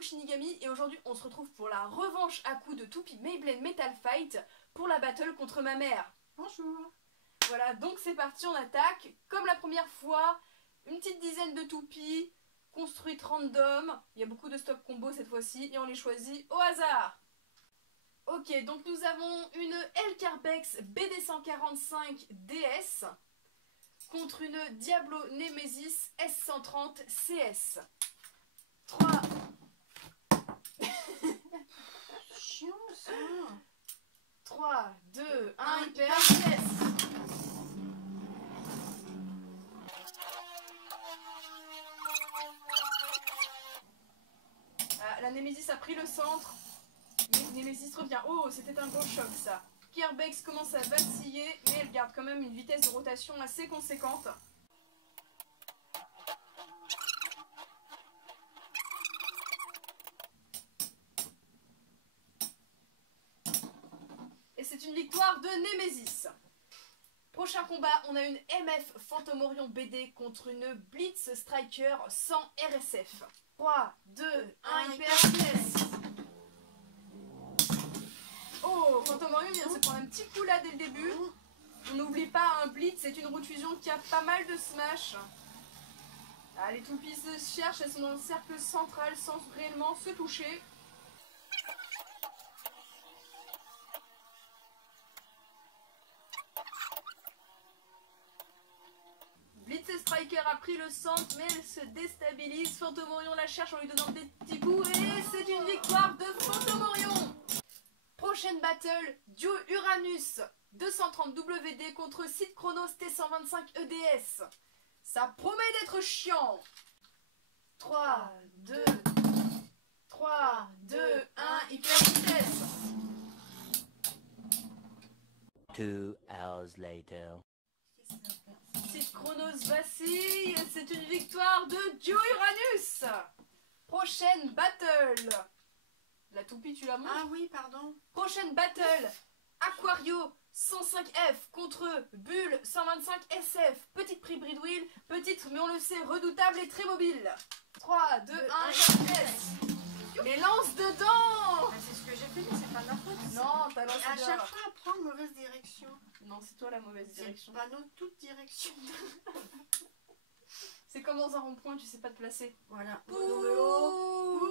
Luke Shinigami et aujourd'hui on se retrouve pour la revanche à coups de toupie Beyblade Metal Fight pour la battle contre ma mère. Bonjour. Voilà, donc c'est parti, on attaque. Comme la première fois, une petite dizaine de toupies, construites random. Il y a beaucoup de stock combo cette fois-ci et on les choisit au hasard. Ok, donc nous avons une L-Carbex BD145 DS contre une Diablo Nemesis S130 CS. 3. Chiant ça. 3, 2, 1, hyper vitesse. Ah, la Nemesis a pris le centre. Nemesis revient. Oh, c'était un gros choc ça. Carbex commence à vaciller, mais elle garde quand même une vitesse de rotation assez conséquente. Et c'est une victoire de Nemesis. Prochain combat, on a une MF Phantom Orion BD contre une Blitz Striker sans RSF. 3, 2, 1, hyper vitesse. Oh, Phantom Orion vient de se prendre un petit coup là dès le début. On n'oublie pas, un Blitz, c'est une route fusion qui a pas mal de smash. Ah, les toupies se cherchent, elles sont dans le cercle central sans réellement se toucher. Blitz et Striker a pris le centre, mais elle se déstabilise. Phantom Orion la cherche en lui donnant des petits coups et c'est une victoire de Phantom Orion. Prochaine battle, Duo Uranus 230 WD contre Sid Chronos T125 EDS. Ça promet d'être chiant. 3, 2, 1, hyper vitesse. 2 hours later. Sid Chronos vacille, c'est une victoire de Duo Uranus. Prochaine battle. La toupie, tu la montres? Ah oui, pardon. Prochaine battle, Aquario 105F contre Bull 125 SF. Petite prix Bridwheel, petite mais on le sait redoutable et très mobile. 3, 2, 1, S. Mais lance dedans. Bah, c'est ce que j'ai fait, mais c'est pas ma faute. Non, t'as lancé À dehors. chaque fois, elle prend une mauvaise direction. Non, c'est toi la mauvaise direction. C'est pas notre toute direction. C'est comme dans un rond-point, tu sais pas te placer. Voilà. Ouh. Ouh.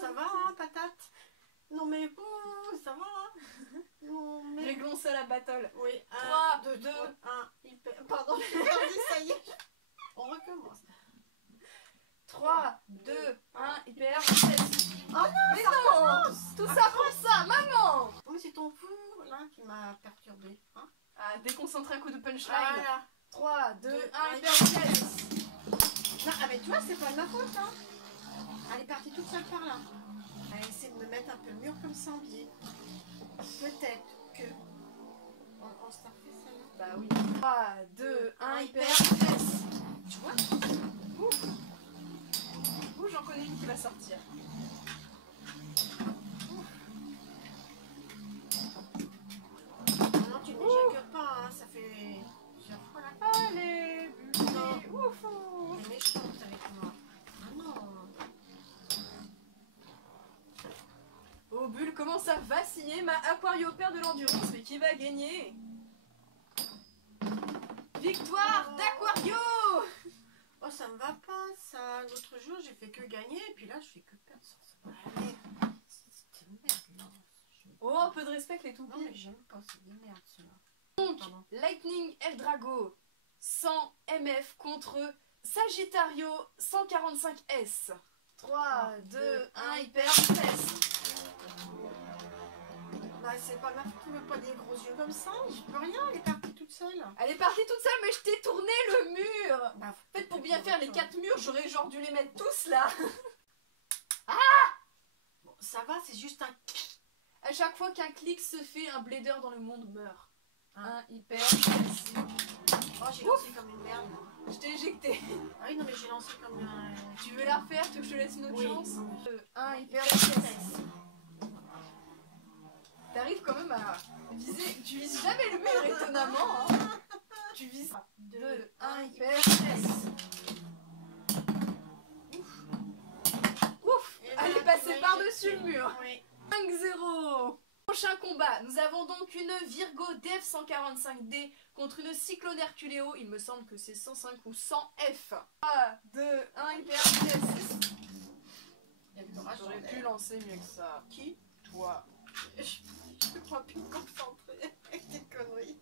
Ça va, hein, patate? Non mais ça va, hein? Non mais... Réglons ça la battle. Oui, 3, 2, 2, 1, hyper... Pardon, j'ai perdu, ça y est. On recommence. 3, 2, 1, hyper vitesse. Oh non, Mais ça non, recommence. tout ça pour ça, maman. Oh, mais c'est ton four, là, qui m'a perturbé. Hein? Ah, déconcentre un coup de punchline. Voilà. 3, 2, 1, 1, hyper vitesse. Non, ah, mais tu vois, c'est pas de ma faute, hein. Elle est partie toute seule par là. Elle essaie de me mettre un peu le mur comme ça en biais. Peut-être que... On s'en fait celle-là. Bah oui. 3, 2, 1, hyper vitesse. Tu vois? Ouh, j'en connais une qui va sortir. Non, tu ne m'éjacules pas, hein. Ça fait... Plusieurs fois là. Allez, Non. Bulle. Ouf. Elle est méchante avec moi. Ah non. Oh, Bulle commence à vaciller. Ma Aquario perd de l'endurance, mais qui va gagner? Victoire d'Aquario. Oh, ça me va pas, ça. L'autre jour, j'ai fait que gagner, et puis là, je fais que perdre. C'est une merde, non. Oh, un peu de respect les toupies. Non, mais j'aime pas, c'est des merdes, ceux-là. Donc, Pardon. Lightning Eldrago 100 MF contre Sagittario 145S. 3, 2, 1, hyper vitesse. Bah, c'est pas ma faute, tu veux pas des gros yeux comme ça. Je peux rien, elle est partie toute seule. Elle est partie toute seule, mais je t'ai tourné le mur. Bah, En fait, pour bien faire les 4 murs, j'aurais genre dû les mettre tous là. Bon, ça va, c'est juste un... À chaque fois qu'un clic se fait, un blader dans le monde meurt. Ah. Un hyper vitesse. Oh, j'ai lancé comme une merde. Je t'ai éjecté. Ah oui, non, mais j'ai lancé comme un... Tu veux la refaire? Tu veux que je te laisse une autre Oui. chance? 1 hyper vitesse. T'arrives quand même à viser. Tu vises jamais le mur, étonnamment. Hein. Tu vises 2, 1 hyper vitesse. Ouf. Ouf. Et Allez, par-dessus le mur. Oui. 5-0. Prochain combat, nous avons donc une Virgo DF145D contre une Cyclone Herculeo. Il me semble que c'est 105 ou 100F. 3, 2, 1, hyper vitesse. J'aurais pu lancer mieux que ça. Qui? Toi. Je ne crois plus me concentrer avec tes conneries.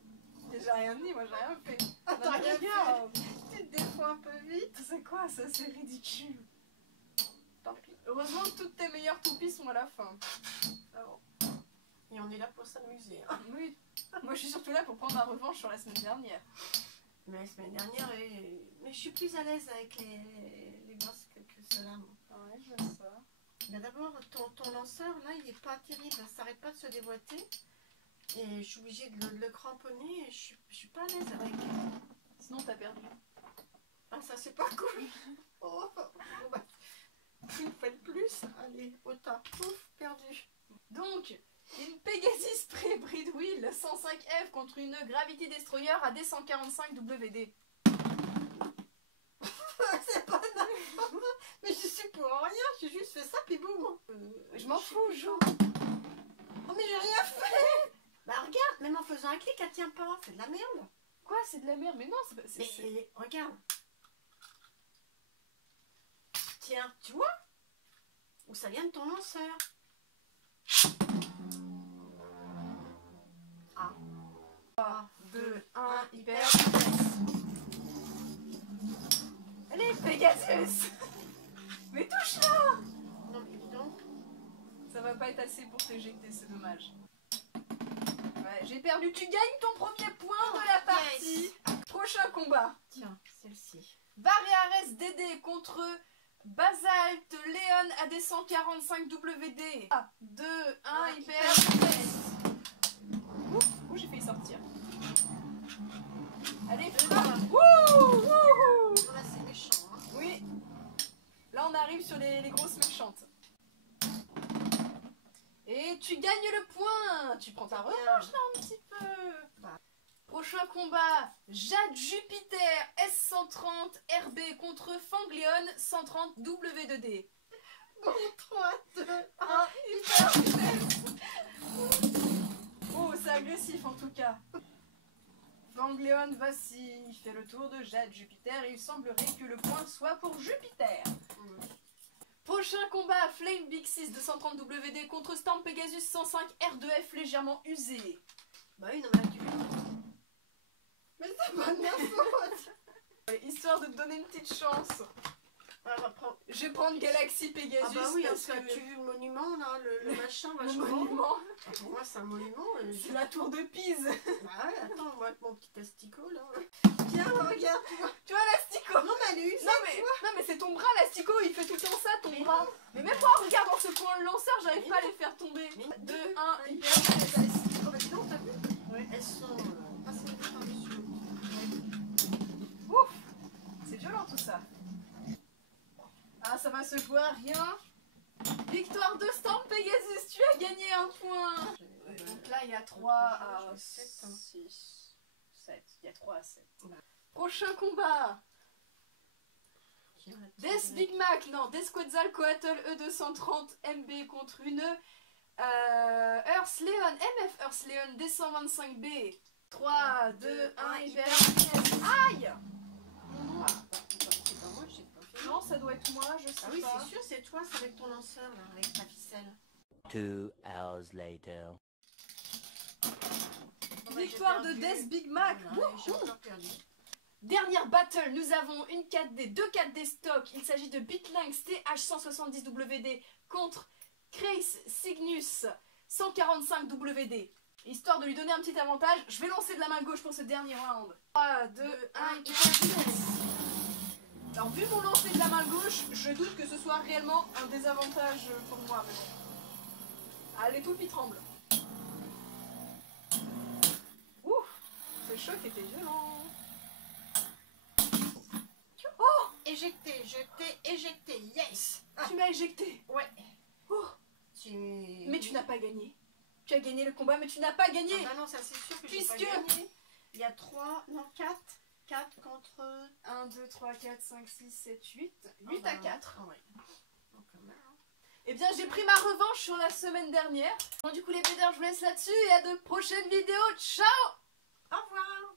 J'ai rien dit, moi j'ai rien fait. Attends, Non, mais regarde. Tu te défends un peu vite. C'est quoi ça? C'est ridicule. Tant pis. Heureusement que toutes tes meilleures toupies sont à la fin. Et on est là pour s'amuser. Hein. Oui. Moi je suis surtout là pour prendre ma revanche sur la semaine dernière. Mais la semaine dernière, mais je suis plus à l'aise avec les gosses que ceux-là. Ouais, je vois ça. Mais d'abord, ton lanceur, là, il est pas terrible. Ça s'arrête pas de se déboîter. Et je suis obligée de le cramponner. Et je suis pas à l'aise avec. Sinon t'as perdu. Ah, ça, c'est pas cool. Oh, bon, bah, une fois de plus. Allez, au tas. Pouf, perdu. Donc, une Pegasus Pre-Breed 105F contre une Gravity Destroyer AD145 WD. C'est pas n'importe. Mais je suis pour rien. J'ai juste fait ça, puis boum. Je m'en fous, je joue. Oh, mais j'ai rien fait. Bah, regarde, même en faisant un clic, elle tient pas. C'est de la merde. Quoi, c'est de la merde? Mais non, c'est pas... Mais regarde. Tiens, tu vois? Ou ça vient de ton lanceur. Ah. 3, 2, 1, hyper. Allez, Pegasus. Mais touche-la. Non, mais dis donc. Ça va pas être assez pour t'éjecter, c'est dommage. Ouais, j'ai perdu. Tu gagnes ton premier point de la partie. Yes. Prochain combat. Tiens, celle-ci. Barreares DD contre Basalt Leon AD145 WD. 2, 1, hyper vitesse. Ouh, j'ai failli sortir. Allez, frappe. Wouh. Là, c'est méchant. Hein. Oui. Là, on arrive sur les grosses méchantes. Et tu gagnes le point. Tu prends ta revanche là un petit peu. Bah. Prochain combat, Jade Jupiter S130 RB contre Fangleon 130 W2D. Bon, 3, 2, 1, hyper vitesse. Oh, c'est agressif en tout cas. Fangleon, voici, il fait le tour de Jade Jupiter et il semblerait que le point soit pour Jupiter. Prochain combat, Flame Big 6 de 130 WD contre Storm Pegasus 105 R2F légèrement usé. Bah oui, non, mais tu... Mais c'est pas de ma faute. Histoire de te donner une petite chance. On va prendre... Je vais prendre Galaxy Pegasus. Ah bah oui, parce parce que que tu vu le monument, là, le machin, le vachement... monument, Ah, pour moi, c'est un monument. c'est la tour de Pise. Bah ouais, attends, moi, avec mon petit asticot, là. Tiens, regarde, tu vois. Tu vois l'asticot? Non, mais elle est usée, Non mais c'est ton bras l'asticot, il fait tout le temps ça ton bras. Mais même moi en regardant ce point le lanceur, j'arrive pas à les faire tomber. 2, 1, hyper vitesse. Oh bah dis donc, t'as vu? Oui. Elles sont passées par-dessus. Ouf, c'est violent tout ça. Ah, ça va se jouer à rien. Victoire de Storm Pegasus, tu as gagné un point. Donc là, il y a 3 à 6, 7. Il y a 3 à 7. Prochain combat. Death Big Mac, non, Desquetzalcoatl E230 MB contre une Earth Leon, MF Earth Leon D125B. 3, 2, 1, hyper vitesse. Aïe! C'est pas moi, je sais pas. Non, ça doit être moi, je sais Ah oui, pas. c'est sûr, c'est toi, c'est avec ton lanceur, là, avec ta ficelle. 2 hours later. Victoire de Death Big Mac. Voilà, j'ai encore perdu. Dernière battle, nous avons une 4D, deux 4D stock. Il s'agit de Bitlinks TH170WD contre Crace Cygnus 145WD. Histoire de lui donner un petit avantage, je vais lancer de la main gauche pour ce dernier round. 3, 2, 1, hyper vitesse. Alors vu mon lancer de la main gauche, je doute que ce soit réellement un désavantage pour moi. Mais bon. Ah, les toupies tremblent. Ouf, ce choc était violent. Oh, Éjecté, je t'ai éjecté, yes. tu m'as éjecté. Ouais. Oh. Mais tu n'as pas gagné. Tu as gagné le combat, mais tu n'as pas gagné. Ah bah non, ça c'est sûr que Puisque- j'ai pas gagné. Il y a 3, non 4 contre... 1, 2, 3, 4, 5, 6, 7, 8. 8 à 4. Ah ouais. Donc, quand même, hein. Eh bien, j'ai pris ma revanche sur la semaine dernière. Bon, du coup, les pédeurs, je vous laisse là-dessus et à de prochaines vidéos. Ciao! Au revoir.